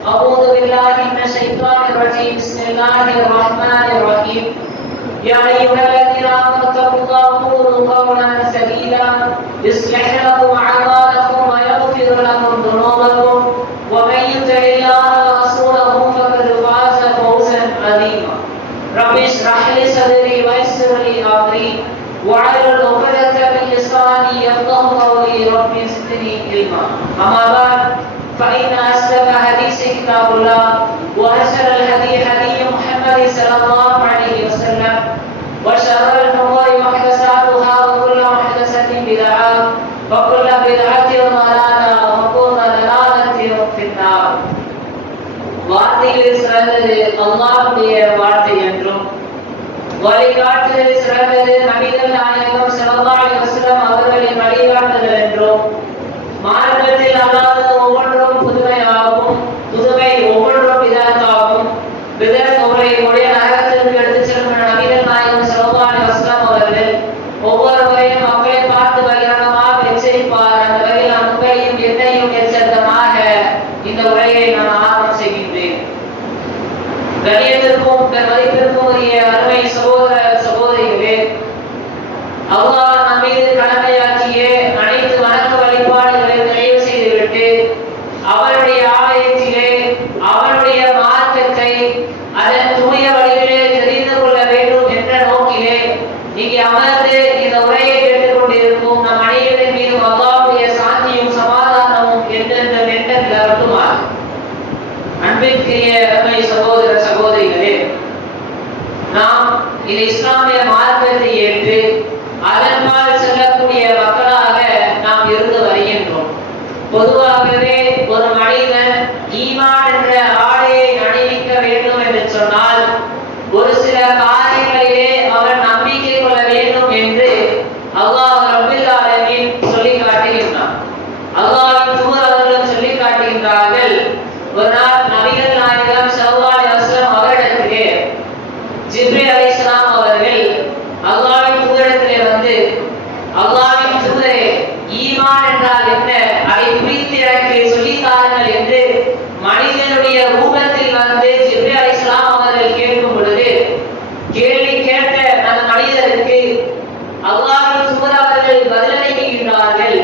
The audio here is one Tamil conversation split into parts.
أعوذ بالله من الشيطان الرجيم. بسم الله الرحمن الرحيم. يا أيها الذين آمنوا اتقوا الله وقولوا قولا سديدا يصلح لكم أعمالكم ويغفر لكم ذنوبكم ومن يطع الله ورسوله فقد فاز فوزا عظيما. رب اشرح لي صدري ويسر لي أمري واحلل عقدة من لساني يفقهوا قولي. رب زدني علما. أما بعد فإن أصدق الحديث كتاب الله وأحسن الهدي هدي محمد صلى الله عليه وسلم وشر الأمور محدثاتها وكل محدثة بدعة وكل بدعة ضلالة وكل ضلالة في النار. வார்த்தைகளில் சிறந்தது அல்லாஹ்வுடைய வார்த்தை என்றும் வழிகாட்டுதலில் சிறந்தது நபிகள் நாயகம் ஸல்லல்லாஹு அலைஹி வஸல்லம் அவர்களின் வழிகாட்டுதல் என்றும் மார்க்கத்தில் அல்லாத ஒவ்வொன்றும் புதுமையாகவும் புதுமை ஒவ்வொன்றும் விதத்தாகவும் விதத் உடைய நரகத்திற்கு எடுத்துச் செல்லும் நபிகள் நாயகம் ஸல்லல்லாஹு அலைஹி வஸல்லம் அவர்கள் ஒவ்வொருவரையும் மக்களை பார்த்து பகிரங்கமாக எச்சரிப்பார். அந்த வகையில் உங்களையும் என்னையும் எச்சரித்தமாக இந்த உரையை நான் ஆரம்பம் செய்கின்றேன். கண்ணியத்திற்கும் மதிப்பிற்கும் உரிய அருமை சகோதர சகோதரிகளே, அல்லாஹ் நம் மீது கடமையாக்கிய அனைத்து வணக்க வழிபாடுகளை நிறைவு செய்துவிட்டு அவருடைய ஆலயத்திலே அவருடைய மார்க்கத்தை அதன் தூய வழியிலே தெரிந்து கொள்ள வேண்டும் என்ற நோக்கிலே இங்கே அமர்ந்து இந்த உரையை கேட்டுக் கொண்டிருக்கும் நம் அனைவரின் மீதும் அல்லாஹ்வுடைய சாந்தியும் சமாதானமும் என்றென்றும் நிலவட்டுமாறு. அன்பிற்குரிய அருமை சகோதர சகோதரிகளே, நாம் இந்த இஸ்லாமிய மார்க்கத்தை ஏற்று அதன்பால் செல்லக்கூடிய மக்களாக நாம் இருந்து வருகின்றோம். பொதுவாகவே ஒரு மனிதன் ஈமான் என்ற ஆடையை அணிவிக்க வேண்டும் என்று சொன்னால் ஒரு சில காரியங்களிலே அவர் நம்பிக்கை கொள்ள வேண்டும் என்று அல்லாஹ் ரப்பல் ஆலமீன் சொல்லி காட்டுகின்றான். அல்லாஹ்வின் தூதர் அவர்களும் சொல்லி காட்டுகின்றார்கள். ஒரு நாள் நபிகள் நாயகம் ஸல்லல்லாஹு அலைஹி வஸல்லம் அவர்களிடத்திலே ஜிப்ரீல் அலைஹிஸ்ஸலாம் அவர்கள் அல்லாஹ்வின் தூதரிடத்திலே வந்து, அல்லாஹ்வின் தூதரே, ஈமான் என்றால் என்ன, அதை குறித்து எனக்கு சொல்லித் தாருங்கள் என்று மனிதனுடைய ரூபத்தில் வந்து ஜிப்ரீல் அலைஹிஸ்ஸலாம் அவர்கள் கேட்கும் பொழுது கேள்வி கேட்ட அந்த மனிதருக்கு அல்லாஹ்வின் தூதர் அவர்கள் பதிலளிக்கின்றார்கள்.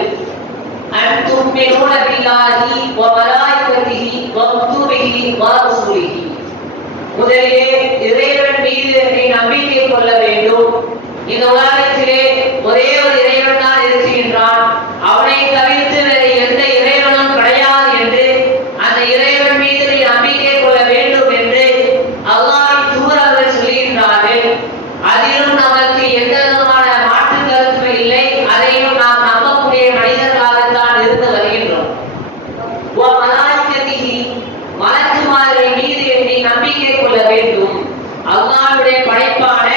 அன்தும் மினூன பில்லாஹி வ மலாயிகத்திஹி வ குதுபிஹி வ ரசூலிஹி. முதலிலே இறைவன் மீது நீ நம்பிக்கை கொள்ள வேண்டும். இந்த உலகத்திலே ஒரே ஒரு இறைவன் தான் இருக்கின்றான், அவனை தவிர்த்து வேறு எந்த இறைவனும் கிடையாது என்று அந்த இறைவன் மீது நீ நம்பிக்கை கொள்ள வேண்டும் என்று அல்லாஹ்வின் தூதர் அவர்கள் சொல்கின்றார்கள். அதிலும் நமக்கு எந்த விதமான மாற்று கருத்தும் இல்லை. அதையும் நாம் நம்பக்கூடிய மனிதர்களாகத்தான் இருந்து வருகின்றோம். மலக்குமார்கள் மீது நீ நம்பிக்கை கொள்ள வேண்டும். அல்லாஹ்வுடைய படைப்பான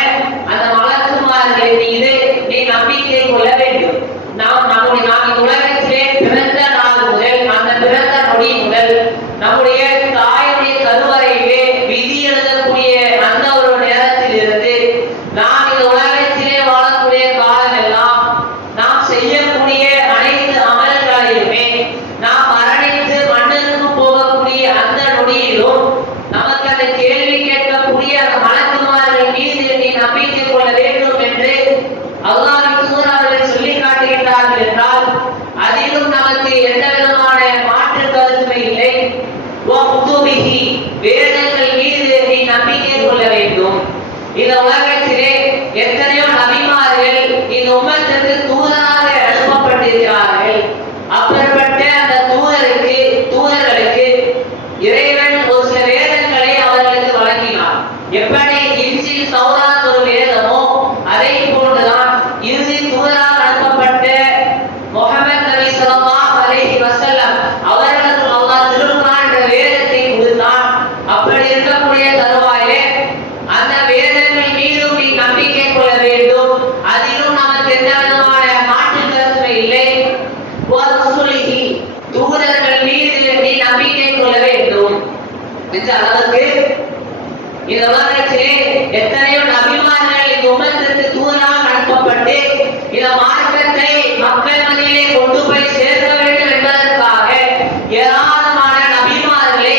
அந்த மலக்குமார்கள் மீது நீ நம்பிக்கை கொள்ள வேண்டும். நாம் இந்த உலகத்திலே பிறந்த நாள் முதல் அந்த பிறந்த நொடி முதல் நம்முடைய தாயுடைய கருவறையிலே விதி எழுதக்கூடிய அந்த ஒரு நேரத்தில் இருந்து நாம் இந்த உலகத்திலே வாழக்கூடிய காலமெல்லாம் நாம் செய்யக்கூடிய அனைத்து அமல்களையுமே நாம் மரணித்து மண்ணுக்கு போகக்கூடிய அந்த நொடியிலும் நமக்கு அந்த கேள்வி கேட்கக்கூடிய அந்த மலக்குமார்கள் மீது நீ நம்பிக்கை கொள்ள வேண்டும் என்று அல்லாஹ்வின் தூதர் அவர்கள் சொல்லி காட்டுகின்றார்கள் என்றால் அதிலும் நமக்கு எந்த விதமான மாற்று கருத்துமே இல்லை. வேதங்கள் மீது நீ நம்பிக்கை கொள்ள வேண்டும். இந்த உலகத்திலே எத்தனையோ நபிமார்கள் இந்த உம்மத்திற்கு தூதராக அனுப்பப்பட்டிருக்கிறார்கள். அப்படிப்பட்ட அந்த தூதர்களுக்கு இறைவன் ஒரு சில வேதங்களை அவர்களுக்கு வழங்கினார். எப்படி இன்ஜில் தௌராத் ஒரு வேதமோ அதை போன்றுதான் இறுதி தூதராக அனுப்பப்பட்ட முஹம்மது நபி ஸல்லல்லாஹு அலைஹி வஸல்லம் அவர்களுக்கு அல்லாஹ் திருக்குர்ஆன் என்ற வேதத்தை கொடுத்தான். அப்படி இருக்கக்கூடிய தருவாயிலே அந்த வேதங்கள் மீது நீ நம்பிக்கை கொள்ள வேண்டும். அதிலும் நமக்கு எந்த விதமான மாற்று கருத்துமே இல்லை. தூதர்கள் மீது நீ நம்பிக்கை கொள்ள வேண்டும் என்ற அளவுக்கு இந்த உலகத்திலே எத்தனையோ நபிமார்கள் இந்த உம்மத்திற்கு தூதராக அனுப்பப்பட்டு இந்த மார்க்கத்தை மக்கள் மத்தியிலே கொண்டு போய் சேர்க்க வேண்டும் என்பதற்காக ஏராளமான நபிமார்களை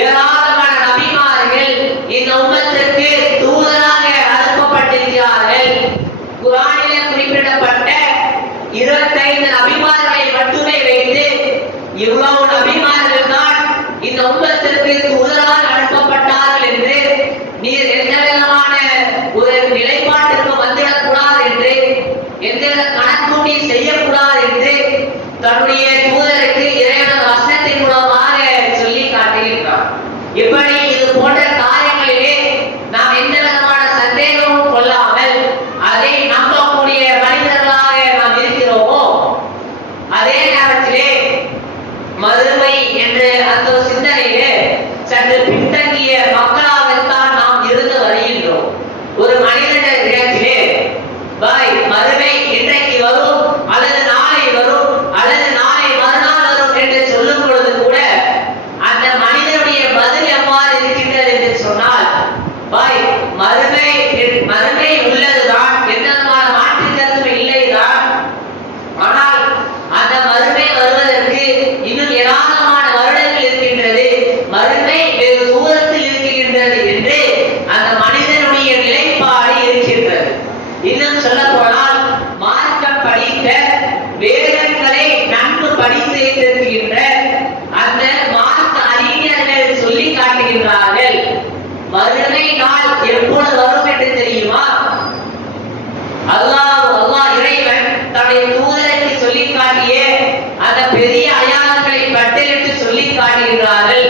ஏராளமான நபிமார்கள் இந்த உம்மத்திற்கு தூதராக அனுப்பப்பட்டிருக்கிறார்கள். குர்ஆனிலே குறிப்பிடப்பட்ட 25 நபிமார்களை மட்டுமே வைத்து இவ்வளவு நபிமார்கள் தான் இந்த உம்மத்திற்கு தூதராக அனுப்பப்பட்டார்கள் என்று நீர் எந்த விதமான ஒரு நிலைப்பாட்டிற்கு வந்துடக்கூடாது என்று, எந்த கணக்கும் நீ செய்யக்கூடாது என்று தன்னுடைய தூதருக்கு இறைவன் வசனத்தின் மூலமாக சொல்லி காட்டுகின்றார். இப்படி இது போன்ற காரியங்களிலே நாம் எந்த விதமான சந்தேகமும் கொள்ளாமல் அதை நம்பக்கூடிய மனிதர்களாக நாம் இருக்கிறோமோ, அதே நேரத்திலே மறுமை என்று அந்த சிந்தனையிலே சற்று பின்தங்கிய மக்களாகத்தான் நாம் இருந்து வருகின்றோம். ஒரு மனிதனிடத்திலே மறுமை இன்றைக்கு வரும் அல்லது நாளை வரும் அல்லது நாளை மறுநாள் வரும் என்று சொல்லும் பொழுது கூட அந்த மனிதனுடைய பதில் எவ்வாறு இருக்கின்றது என்று சொன்னால், மறுமை உள்ளதுதான், எந்த விதமான மாற்று கருத்தும் இல்லைதான். ஆனால் அந்த மறுமை வருவதற்கு இன்னும் ஏராளமான வருடங்கள் இருக்கின்றது, மறுமை வெகு தூரத்தில் இருக்கின்றது என்று அந்த மனிதனுடைய நிலைப்பாடு இருக்கின்றது. இன்னும் சொல்ல போனால் மார்க்கம் படித்த வேதங்களை நன்கு படித்து வைத்திருக்கின்ற அந்த மார்க்க அறிஞர்கள் சொல்லி காட்டுகின்றார்கள். மறுமை நாள் எப்பொழுது வரும் என்று தெரியுமா? அல்லாஹ் இறைவன் தன்னுடைய தூதருக்கு சொல்லி காட்டிய அந்த பெரிய அடையாளங்களை பட்டியலிட்டு சொல்லி காட்டுகின்றார்கள்.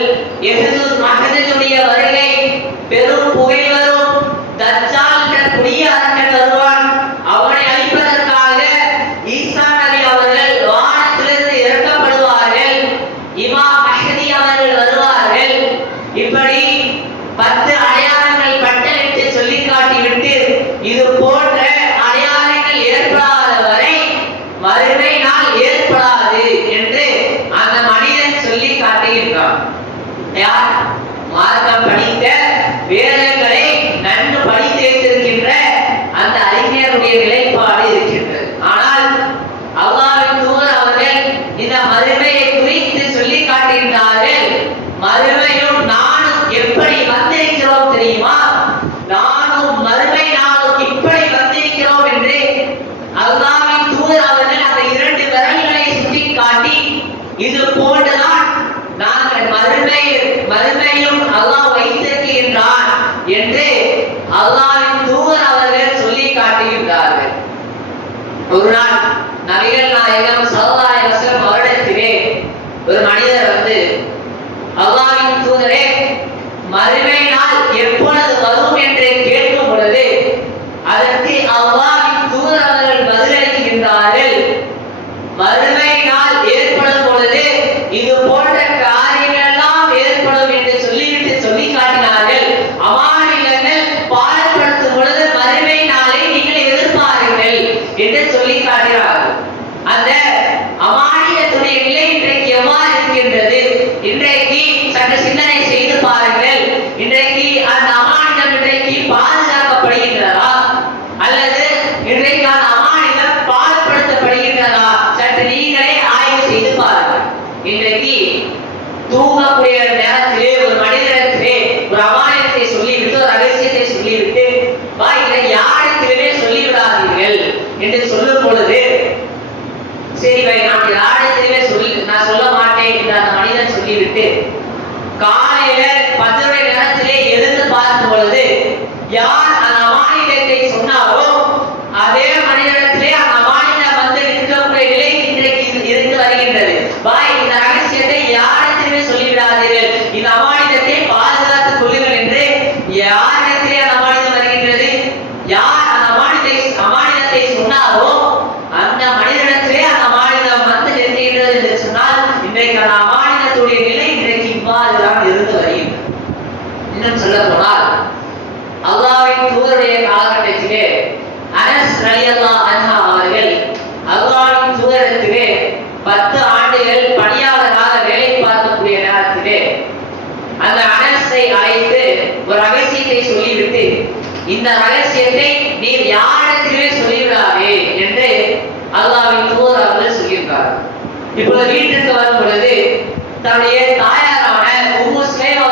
மகனுடைய வருகை, பெரும் புகை வரும், தஜ்ஜால் என்ற கொடிய அரக்கன் வருவான், அவனை அழிப்பதற்காக ஈசா நபி அவர்கள் வானத்திலிருந்து இறக்கப்படுவார்கள், இமாம் மஹ்தி அவர்கள் வருவார்கள். இப்படி 10 அடையாளங்கள் பட்டியலிட்டு சொல்லி காட்டிவிட்டு இது போன்ற அடையாளங்கள் ஏற்படாத வரை மறுமை நாள் ஏற்படாது என்று அந்த மனிதன் சொல்லி காட்டுகின்றான். யார்? மார்க்கம் படித்த வேதங்களை நன்கு படித்து வைத்திருக்கின்ற அந்த அறிஞருடைய நிலைப்பாடு இருக்கின்றது. ஆனால் அல்லாஹ்வின் தூதர் அவர்கள் இந்த மறுமையை குறித்து சொல்லி காட்டுகின்றார்கள். மறுமையும் நானும் எப்படி வந்திருக்கிறோம் தெரியுமா? நானும் மறுமை நாளும் இப்படி வந்திருக்கிறோம் என்று அல்லாஹ்வின் தூதர் அவர்கள் அந்த 2 விரல்களை சுட்டி காட்டி இது போன்றுதான் நாங்கள் மறுமையும் அல்லாஹ் வைத்திருக்கின்றான் என்று அல்லாஹ்வின் தூதர் அவர்கள் சொல்லி காட்டுகின்றார்கள். ஒரு நாள் நபிகள் நாயகம் ஸல்லல்லாஹு அலைஹி வஸல்லம் அவரிடத்திலே ஒரு மனிதர் வந்து, அல்லாஹ்வின் தூதரே, மறுமை நாள் எப்பொழுது வரும் என்று கேட்கும் பொழுது அதற்கு அல்லாஹ்வின் தூதர் அவர்கள் பதிலளிக்கின்றார்கள், மறுமை நாள் ஏற்படும் பொழுது இது போன்ற காரியங்கள் எல்லாம் ஏற்படும் என்று சொல்லிவிட்டு சொல்லி காட்டினார்கள். அமானிதங்கள் பாடுபடுத்தும் பொழுது மறுமை நாளை நீங்கள் எதிர்பாருங்கள் என்று சொல்லி காட்டினார்கள். அந்த அமானிதத்துடைய நிலை இன்றைக்கு எவ்வாறு இருக்கின்றது? இன்றைக்கு சற்று சிந்தனை செய்து பாருங்கள். இன்றைக்கு அந்த அமானிதம் இன்றைக்கு பாதுகாக்கப்படுகின்றதா அல்லது இன்றைக்கு அந்த அமானிதம் பாடுபடுத்தப்படுகின்றதா? சற்று நீங்களே ஆய்வு செய்து பாருங்கள். இன்றைக்கு தூங்கக்கூடிய நேரத்திலே ஒரு மனிதனிடத்திலே ஒரு அமானிதத்தை சொல்லிவிட்டு, ஒரு ரகசியத்தை சொல்லிவிட்டு, இதை யாரிடத்திலே சொல்லிவிடாதீர்கள் என்று சொல்லும் பொழுது, சரி நான் யாரிடத்திலே நான் சொல்ல மாட்டேன் என்று அந்த மனிதன் சொல்லிவிட்டு காலையில 10 நேரத்திலே எழுந்து பார்க்கும் பொழுது யார் அந்த அமானிதத்தை சொன்னாரோ அதே மனிதனிடத்திலே அந்த அமானிதம் வந்து இருக்கக்கூடிய நிலை இன்றைக்கு இருந்து வருகின்றது. இந்த ரகசியத்தை யாரிடத்திலே சொல்லிவிடாதீர்கள், இந்த அமானிதத்தை பாதுகாத்துக் கொள்ளுங்கள் என்று யாரிடத்திலே அந்த அமானிதம் வருகின்றது? யார் அந்த அமானிதத்தை சொன்னாரோ அந்த மனிதனிடத்திலே அந்த அமானிதம் வந்து நிற்கின்றது என்று சொன்னால் இன்றைக்கு அந்த அமானிதத்துடைய நிலை இன்றைக்கு இவ்வாறுதான் இருந்து வருகின்றது. இன்னும் சொல்ல போனால் அல்லாஹ்வின் தூதருடைய காலகட்டத்திலே அனஸ் ரலியல்லாஹு அன்ஹு அவர்கள் அல்லாஹ்வின் தூதரிடத்திலே 10 ஆண்டுகள் பணியாளராக வேலை பார்க்கக்கூடிய நேரத்திலே அந்த அனஸை அழைத்து ஒரு ரகசியத்தை சொல்லிவிட்டு, இந்த ரகசியத்தை நீர் யாரிடத்திலே சொல்லிவிடாதே என்று அல்லாஹ்வின் தூதர் அவர்கள் சொல்லியிருக்கார். இப்பொழுது வீட்டிற்கு வரும் பொழுது தன்னுடைய தாயாரான உம்மு சுலைம்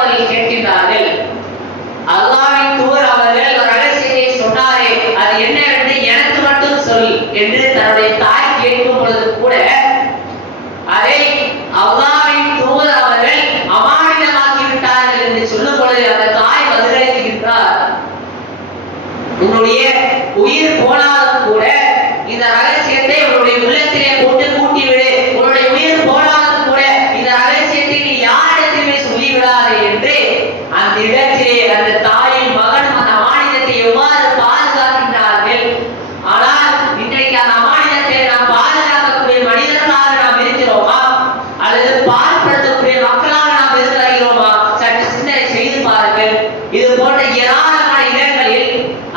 வாழக்கூடிய மக்களாக நாம் இருக்கிறோமா? சற்று சிந்தனை செய்து பாருங்கள். இது போன்ற ஏராளமான இடங்களில்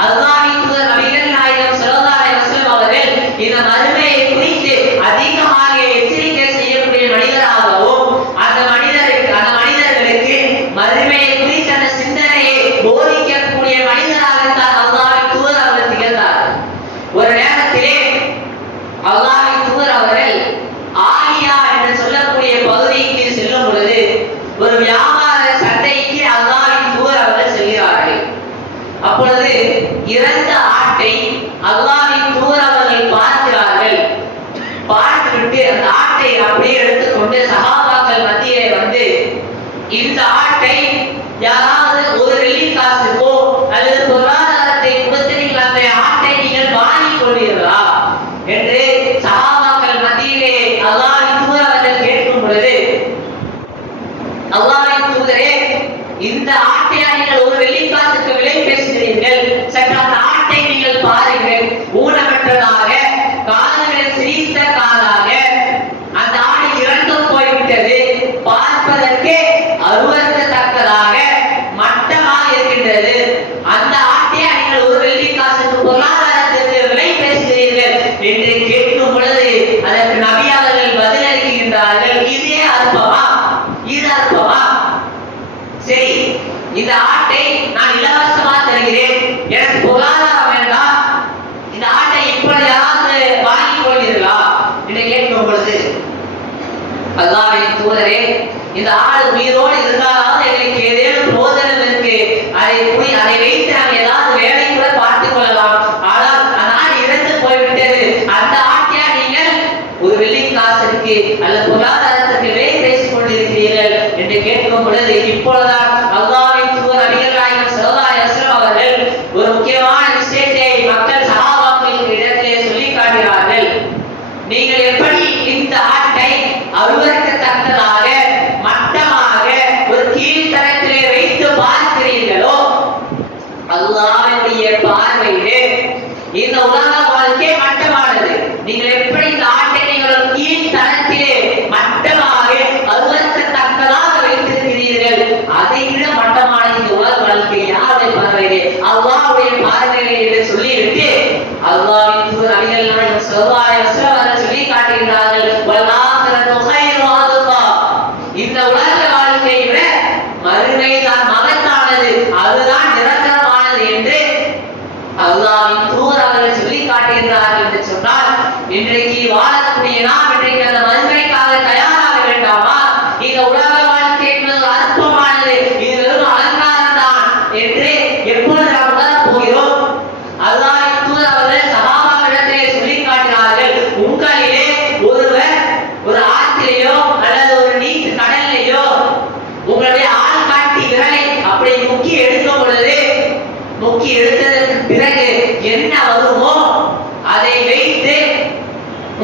அல்லாஹ்வின் தூதர் நபிகள் நாயகம் ஸல்லல்லாஹு அலைஹி வஸல்லம் அவர்கள் இந்த மறுமையை குறித்து அதிகமாக எச்சரிக்கை செய்யக்கூடிய மனிதராகவும் அந்த மனிதர்களுக்கு மறுமையை குறித்த அந்த சிந்தனையை போதிக்கக்கூடிய மனிதராகத்தான் அல்லாஹ்வின் தூதர் அவர்கள் திகழ்ந்தார். ஒரு நேரத்திலே அல்லாஹ்வின் தூதர் அவர்கள் ஆலியா என்று சொல்லக்கூடிய பகுதிக்கு செல்லும் பொழுது ஒரு வியாபார சந்தைக்கு அல்லாஹ்வின் தூதர் அவர்கள் செல்கிறார்கள். அப்பொழுது இறந்த ஆட்டை அல்லாஹ்வின் தூதர் அவர்கள் பார்க்கிறார்கள். பார்த்துவிட்டு அந்த ஆட்டை அப்படியே எடுத்துக்கொண்டு சஹாபாக்கள் மத்தியிலே வந்து, இந்த ஆட்டை யாராவது ஒரு வெள்ளி காசுக்கோ அல்லது பொருளாதாரத்தை கொடுத்து நீங்கள் அந்த ஆட்டை நீங்கள் வாங்கிக் கொள்வீர்களா என்று சஹாபாக்கள் மத்தியிலே அல்லாஹ்வின் தூதர் அவர்கள் கேட்கும் பொழுது, அல்லாஹ்வின் தூதரே, இந்த ஆட்டை நீங்கள் ஒரு வெள்ளி காசுக்கு விலை பேசுகிறீர்கள், சற்று அந்த ஆட்டை நீங்கள் பாருங்கள், ஊனமற்றதாக காதுகளில் சிரித்த காதாக அந்த ஆடை இறந்தும் போய்விட்டது, பார்ப்பதற்கே அருவருக்கத்தக்கதாக மட்டமாக இருக்கின்றது, அந்த ஆட்டையை நீங்கள் ஒரு வெள்ளி காசுக்கு பொருளாதாரத்திற்கு விலை பேசுகிறீர்கள் என்று கேட்கும் பொழுது அதற்கு நபி அவர்கள் பதிலளிக்கின்றார்கள், இதே அற்பமா, இது அற்பமா? சரி, இந்த ஆட்டை நான் இலவசமா தருகிறேன், எனக்கு பொருளாதாரம் வேண்டாம், இந்த ஆட்டை இப்பொழுது யாராவது வாங்கிக் கொள்வீர்களா என்று கேட்கும் பொழுது, அல்லாஹ்வின் தூதரே, இந்த ஆடு உயிரோடு இருந்தாலும் எங்களுக்கு ஏதேனும் போதனம் இருக்கு, அதை வைத்து நாம் ஏதாவது வேலை கூட பார்த்துக் கொள்ளலாம், ஆனால் அந்த ஆடு இறந்து போய்விட்டது, அந்த ஆட்டையா நீங்கள் ஒரு வெள்ளி காசுக்கு அல்லது பொருளாதாரத்திற்கு விலை பேசிக் கொண்டிருக்கிறீர்கள் என்று கேட்கும் பொழுது, இப்பொழுதுதான் அல்லாஹ்வின் தூதர் நபிகள் நாயகம் ஸல்லல்லாஹு அலைஹி வஸல்லம் அவர்கள் ஒரு முக்கியமான விஷயத்தை மக்கள் சஹாபாக்களுக்கு இடத்திலே சொல்லி காட்டுகிறார்கள். நீங்கள் எப்படி இந்த ஆட்டை அருவருக்கத்தக்கதாக மட்டமாக ஒரு கீழ்த்தரத்திலே வைத்து பார்க்கிறீர்களோ, அல்லாஹ்வுடைய பார்வையிலே இந்த உலக வாழ்க்கை மட்டமானது. நீங்கள் எப்படி இந்த ஆட்டை நீங்கள் ஒரு கீழ்த்தரத்திலே மட்டமாக அருவருக்கத்தக்கதாக வைத்திருக்கிறீர்கள், அதை விட மட்டமான இந்த உலக வாழ்க்கை யாருடைய பார்வையிலே? அல்லாஹ்வுடைய பார்வையிலே என்று சொல்லிவிட்டு அல்லாஹ்வின் தூதர் நபிகள் நாயகம் ஸல்லல்லாஹு அலைஹி வஸல்லம் அவர்கள் சொல்லி காட்டுகிறார்கள், வல்லாஹிரத்து கைரு வஅதுல்லா, இந்த உலக வாழ்க்கையை விட மறுமை தான் மகத்தானது, அதுதான் நிரந்தரமானது என்று அல்லாஹ்வின் தூதர் அவர்கள் சொல்லி காட்டுகிறார்கள். என்று சொன்னால் இன்றைக்கு வாழக்கூடிய நாம் இன்றைக்கு அந்த மறுமைக்காக தயாராக வேண்டாமா? இந்த உலக வாழ்க்கை என்பது அற்பமானது, இது வெறும் அலங்காரம் தான் என்று எப்பொழுது நாம் உணரப் போகிறோம்? அல்லாஹ்வின் தூதர் அவர்கள் சஹாபாக்களிடத்திலே சொல்லி காட்டினார்கள், உங்களிலே ஒருவர் ஒரு ஆற்றிலேயோ அல்லது ஒரு நீர் கடலிலேயோ உங்களுடைய ஆள் காட்டி விரலை அப்படி முக்கி எடுக்கும் பொழுது, முக்கி எடுத்ததற்கு பிறகு என்ன வருமோ அதை வைத்து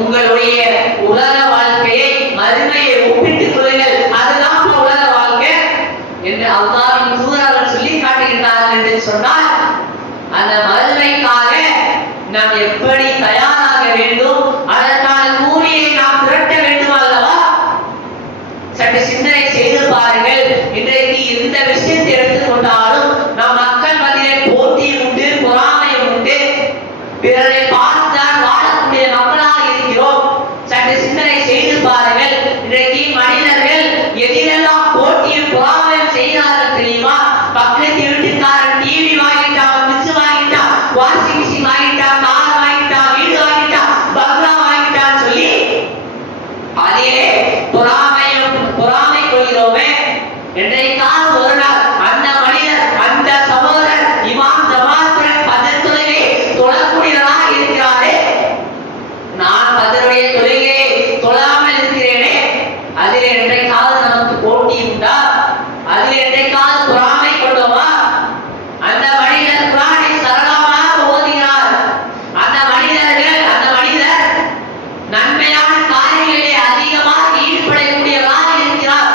உங்களுடைய உலக வாழ்க்கையை மறுமையை ஒப்பிட்டுக் கொள்ளுங்கள், அதுதான் உலக வாழ்க்கை என்று அல்லாஹ்வின் தூதர் அவர்கள் சொல்லி காட்டுகிறார்கள். என்று சொன்னால் அந்த மறுமைக்காக நாம் எப்படி தயாராக வேண்டும், அதற்கான கூலியை நாம் திரட்ட வேண்டும் அல்லவா? சற்று சிந்தனை செய்து பாருங்கள். இன்றைக்கு எந்த விஷயத்தை எடுத்துக்கொண்டாலும் நாம் மக்கள் மத்தியிலே போட்டியும் உண்டு, பொறாமையும் உண்டு, பிறரை பார்த்துதான் வாழக்கூடிய மக்களாக இருக்கிறோம். சற்று சிந்தனை செய்து பாருங்கள். இன்றைக்கு மனிதர்கள் எதிரெல்லாம் போட்டியும் பொறாமையும் செய்கிறார்கள் தெரியுமா? பக்கத்து வீட்டுக்காரன் டிவி வாங்கிட்டான், ஃப்ரிட்ஜ் வாங்கிட்டான், வாஷிங் மிஷின் வாங்கிட்டான், கார் வாங்கிட்டான், வீடு வாங்கிட்டான், பங்களா வாங்கிட்டான்னு சொல்லி அதிலே பொறாமை கொள்கிறோமே. என்றைக்காவது ஒரு நாள் அந்த மனிதர், அந்த சகோதரர் இமாம் ஜமாத்துடன் பஜர் தொழுகை தொழக்கூடியவராக இருக்கிறாரே, நான் பஜருடைய தொழுகையை தொழாமல் இருக்கிறேனே, அதில் என்றைக்காவது நமக்கு போட்டி உண்டா? அதில் என்றைக்காவது பொறாமை கொண்டோமா? அந்த மனிதர் குர்ஆனை சரளமாக ஓதுகிறார், அந்த மனிதர் நன்மையான காரியங்களிலே அதிகமாக ஈடுபடக்கூடியவராக இருக்கிறார்,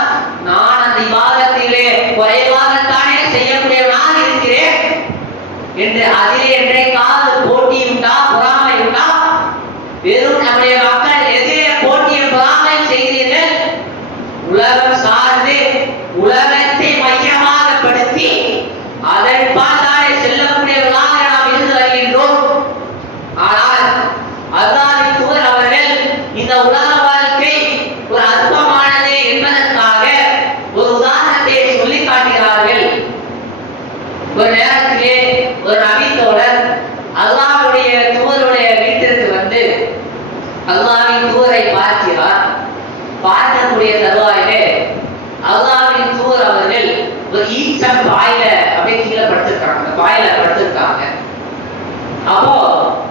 நான் அந்த இபாதத்திலே குறைவாகத்தானே செய்யக்கூடியவனாக இருக்கிறேன் என்று அதிலே என்றைக்காவது போட்டி உண்டா, பொறாமை உண்டா? வெறும் நம்முடைய மக்கள் எதிரே போட்டியும் பொறாமை செய்கிறீர்கள். உலகம் ஒரு ஈச்சம் பாயில அப்படியே கீழே படுத்திருக்காங்க, பாயில படுத்திருக்காங்க. அப்போ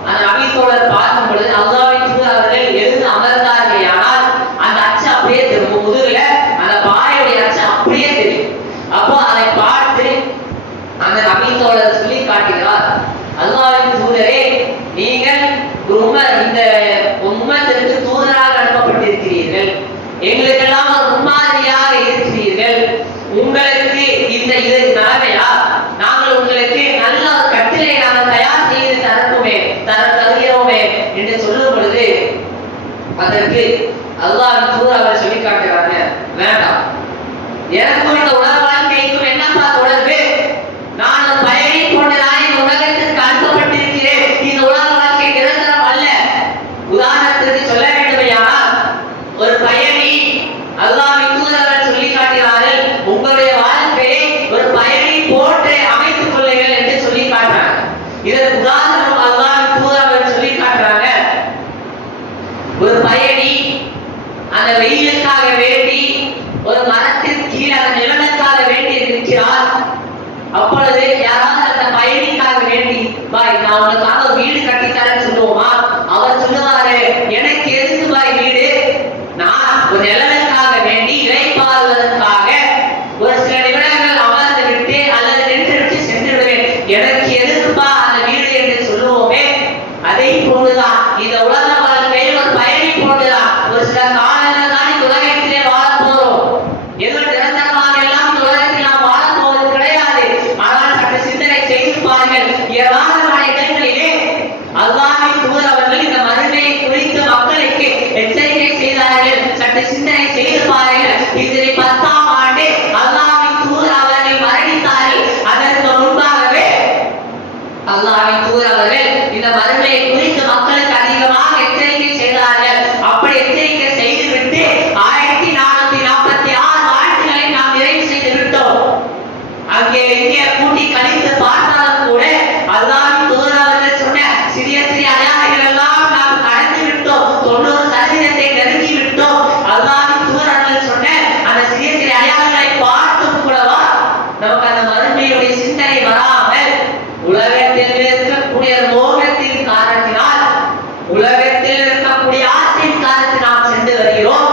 அந்த நபி தோழர் பார்க்கும் பொழுது அல்லாஹ்வின் தூதர் அவர்கள் எழுந்து அமர்ந்தார்கள். ஆனால் அந்த அச்சு அப்படியே முதுகுல அந்த பாயுடைய அச்சு அப்படியே தெரியும். அப்போ அதை பார்த்து அந்த நபி தோழர் சொல்லி காட்டுகிறார், அல்லாஹ்வின் தூதரே, நீங்கள் இந்த உம்மத்திற்கு தூதராக அனுப்பப்பட்டிருக்கிறீர்கள், எங்களுக்கெல்லாம் ஒரு முன்மாதிரியாக இருக்கிறீர்கள். உங்களுக்கு இந்த இது நலவையா? நாங்கள் உங்களுக்கு நல்ல ஒரு கட்டிலை நாங்கள் தயார் செய்து தருகிறோமே என்று சொல்லும் பொழுது அதற்கு அல்லாஹ்வின் தூதர் அவர் சொல்லி காட்டுறாங்க, வேண்டாம், எனக்கும் இந்த உலக வாழ்க்கைக்கும் என்னப்பா தொடர்பு? நான் பயணி கொண்டுதான் இந்த உலகத்திற்கு அனுப்பப்பட்டிருக்கிறேன். இந்த உலக வாழ்க்கை நிரந்தரம் அல்ல. உதாரணத்திற்கு சொல்ல வேண்டுமையானால், ஒரு பயணி அல்லாஹ்வின் தூதர் சொல்லி காட்டுகிறார்கள், உங்களுடைய வாழ்க்கையை ஒரு பயணி போன்று அமைத்துக் கொள்ளுங்கள் என்று சொல்லி காட்டுறாங்க. இதற்கு உதாரணம் அல்லாஹ்வின் தூதர் சொல்லி காட்டுறாங்க, ஒரு பயணி அந்த வெயிலுக்காக வேண்டி ஒரு மரத்தின் கீழே அந்த நிழலுக்காக வேண்டி இருக்கிறார். அப்பொழுது யாராவது அந்த பயணிக்காக வேண்டி, பாய் நான் உனக்காக ஒரு வீடு கட்டித்தரேன்னு சொல்லுவோமா? அவர் சொல்லுவாரு, எனக்கு எதுக்கு பாய் வீடு? நான் ஒரு நிழலுக்காக வேண்டி இளைப்பாறுவதற்காக ஒரு சில நிமிடங்கள் அமர்ந்து விட்டு அல்லது நின்று விட்டு சென்று விடுவேன், எனக்கு எதுக்குப்பா அந்த வீடு என்று சொல்லுவோமே. அதை போன்றுதான் இந்த உலக வாழ்க்கை ஒரு பயணி போன்றுதான். ஒரு சில காலங்கள் தான் இந்த உலகத்திலே வாழ போறோம். ஏதோ நிரந்தரமாக எல்லாம் இந்த உலகத்தில் நாம் வாழ போவது கிடையாது. ஆனால் சற்று சிந்தனை செய்து பாருங்கள், ஏராளமான இடங்களிலே அல்லாஹ்வின் தூதர் அவர்கள் இந்த மறுமையை குறித்து மக்களுக்கு எச்சரிக்கை செய்தார்கள். சற்று சிந்தனை செய்து பாருங்கள். இதில் 10ஆம் ஆண்டு அல்லாஹ்வின் தூதர் அவர்கள் மரணித்தார்கள். அதற்கு முன்பாகவே அல்லாஹ்வின் தூதர் அவர்கள் இந்த மறுமையை குறித்து மக்களுக்கு அதிகமாக எச்சரிக்கை செய்தார்கள். அப்படி எச்சரிக்கை செய்துவிட்டு 1446 ஆண்டுகளை நாம் நிறைவு செய்து விட்டோம். அங்கே இங்கே கூட்டி கழித்து பார்த்தாலும் கூட அல்லாஹ்வின் தூதர் அவர்கள் சொன்ன சிறிய சிறிய அடையாளங்கள் எல்லாம் நாம் கடந்து விட்டோம். 90% நெருங்கி விட்டோம். அல்லாஹ்வின் தூதர் அவர்கள் சொன்ன அந்த சிறிய சிறிய அடையாளங்களை பார்த்தும் கூடவா நமக்கு அந்த மறுமையுடைய சிந்தனை வராமல் உலகத்தில் இருக்கக்கூடிய மோகத்தின் காரணத்தினால், உலகத்தில் இருக்கக்கூடிய ஆசையின் காரணத்தில் நாம் சென்று வருகிறோம்.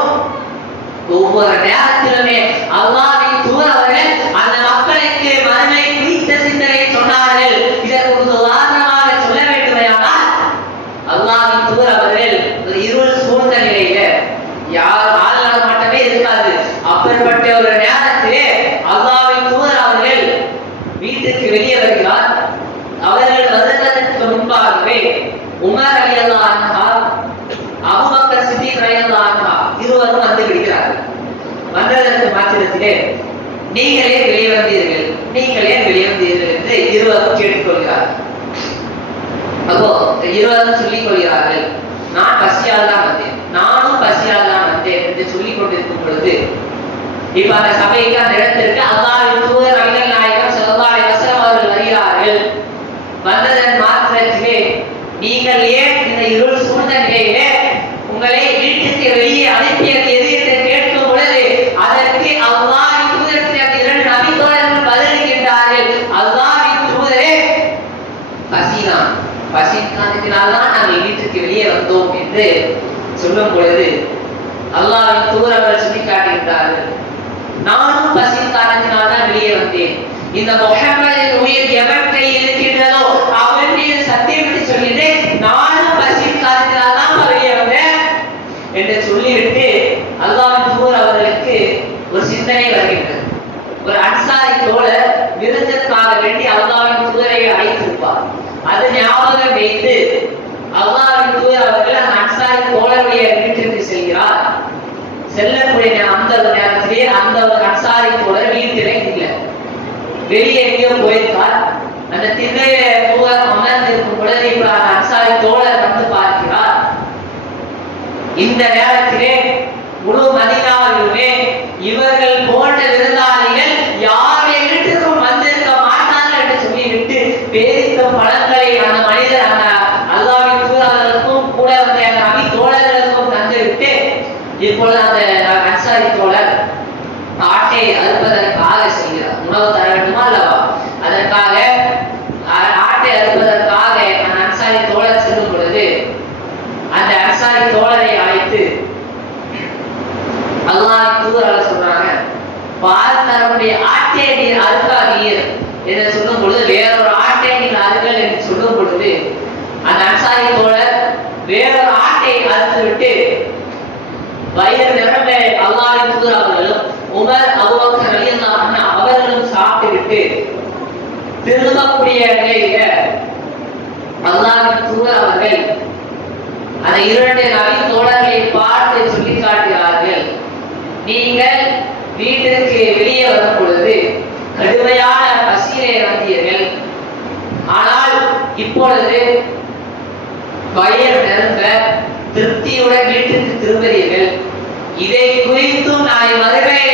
ஒவ்வொரு நேரத்திலுமே அல்லாஹ்வின் தூதர் அவர்கள் அந்த மக்களுக்கு மறுமை குறித்த சிந்தனை சொன்னார்கள். இதற்கு உதாரணமாக சொல்ல வேண்டுமையானால், அல்லாஹ்வின் தூதர் அவர்கள் ஒரு இருள் சூழ்ந்த நிலையில யார் ஆள் மட்டுமே இருக்காது. அப்படிப்பட்ட ஒரு நேரத்திலே அல்லாஹ்வின் தூதர் அவர்கள் வீட்டுக்கு வெளியே வருகிறார். அவர்கள் வருவதற்கு முன்பாகவே உமர் ரலியல்லாஹு அன்ஹு, அபூபக்கர் சித்திக் ரலியல்லாஹு அன்ஹு இருவரும் வந்து விடுகிறார்கள். வந்ததற்கு மாத்திரத்திலே நீங்களே வெளியே வந்தீர்கள் என்று இருவரும் கேட்டுக்கொள்கிறார்கள். அப்போ இருவரும் சொல்லிக் கொள்கிறார்கள், நான் பசியால் தான் வந்தேன், நானும் பசியால் தான் வந்தேன் என்று சொல்லிக் கொண்டிருக்கும் பொழுது இப்ப அந்த சபைக்கு அந்த இடத்திற்கு அல்லாஹ்வின் தூதர் நபிகள் நாயகம் ஸல்லல்லாஹு அலைஹி வஸல்லம் அவர்கள் வருகிறார்கள். வந்ததன் மாத்திரத்திலே, நீங்கள் ஏன் இந்த இருள் சூழ்ந்த நிலையிலே உங்களை வீட்டுக்கு வெளியே அனுப்பியது எது என்று கேட்கும் பொழுது அதற்கு அல்லாஹ்வின் தூதருக்கு அந்த 2 நபி தோழர்கள் பதிலளிக்கின்றார்கள், அல்லாஹ்வின் தூதரே, பசிக்கானதினால் தான் நாங்கள் வீட்டுக்கு வெளியே வந்தோம் என்று சொல்லும் பொழுது அல்லாஹ்வின் தூதர் அவர்கள் சொல்லி காட்டுகின்றார்கள், நானும் பசிக்கானதினால் தான் வெளியே வந்தேன். இந்த முஹம்மதின் உயிர் எவன் கையில் இருக்கின்றதோ அவன் மீது சத்தியம் சொல்லிட்டு நானும் பசிக்கானதினால் தான் வெளியே வந்தேன் என்று சொல்லிவிட்டு அல்லாஹ்வின் தூதர் அவர்களுக்கு ஒரு சிந்தனை வருகின்றது. ஒரு அன்சாரி தோழர் விருந்திற்காக வேண்டி அல்லாஹ்வின் தூதரை அழைத்திருப்பார். அது ஞாபகம் வைத்து அல்லாஹ்வின் தூதர் அவர்கள் அந்த அன்சாரி தோழருடைய வீட்டிற்கு செல்கிறார். செல்லக்கூடிய அந்த நேரத்திலே அந்த ஒரு அன்சாரி தோழர் வீட்டிலே இல்லை, வெளியே எங்கேயோ போயிருக்கார். அந்த திண்ணையில தூதர் அமர்ந்திருக்கும் பொழுது இப்ப அந்த அன்சாரி தோழர் வந்து பார்க்கிறார். இந்த நேரத்திலே முழு மதீனாவிலுமே இவர்கள் போன்ற விருந்தாளிகள் யாருடைய வீட்டுக்கும் வந்திருக்க மாட்டார்கள் என்று சொல்லிவிட்டு பேரித்த பழங்களை அந்த மனிதர் அந்த அல்லாஹ்வின் தூதர்களுக்கும் கூட வந்த நபி தோழர்களுக்கும் தந்துவிட்டு இப்பொழுது அந்த அன்சாரி தோழர் ஆட்டை அறுப்பதற்காக செல்கிறார். உணவு தர வேண்டுமா அல்லவா? அதற்காக ஆட்டை அறுப்பதற்காக அந்த அன்சாரி தோழர் செல்லும் பொழுது அந்த அன்சாரி தோழரை அழைத்து அல்லாஹ்வின் தூதர் சொல்றாங்க, பால் தரக்கூடிய ஆட்டை நீர் அறுக்காதீர் என்று சொல்லும் பொழுது, வேறொரு ஆட்டை நீங்கள் அறுங்கள் என்று சொல்லும் பொழுது அந்த அன்சாரி தோழர் வேறொரு ஆட்டை அறுத்து விட்டு வயிறு நிரம்ப அல்லாஹ்வின் தூதர் அவர்களும் உமர் அபூபக்கர் ரலியல்லாஹு அன்ஹு அவர்களும் சாப்பிட்டு விட்டு திரும்பக்கூடிய நிலையில அல்லாஹ்வின் தூதர் அவர்கள் அந்த இரண்டு நபி தோழர்களை பார்த்து சொல்லி காட்டுகிறார்கள், நீங்கள் வீட்டிற்கு வெளியே வரும் பொழுது கடுமையான பசியிலே வந்தீர்கள், ஆனால் இப்பொழுது வயிறு நிரம்ப திருப்தியுடன் வீட்டிற்கு திரும்புகிறீர்கள். இதை குறித்தும் நாளை மறுமையில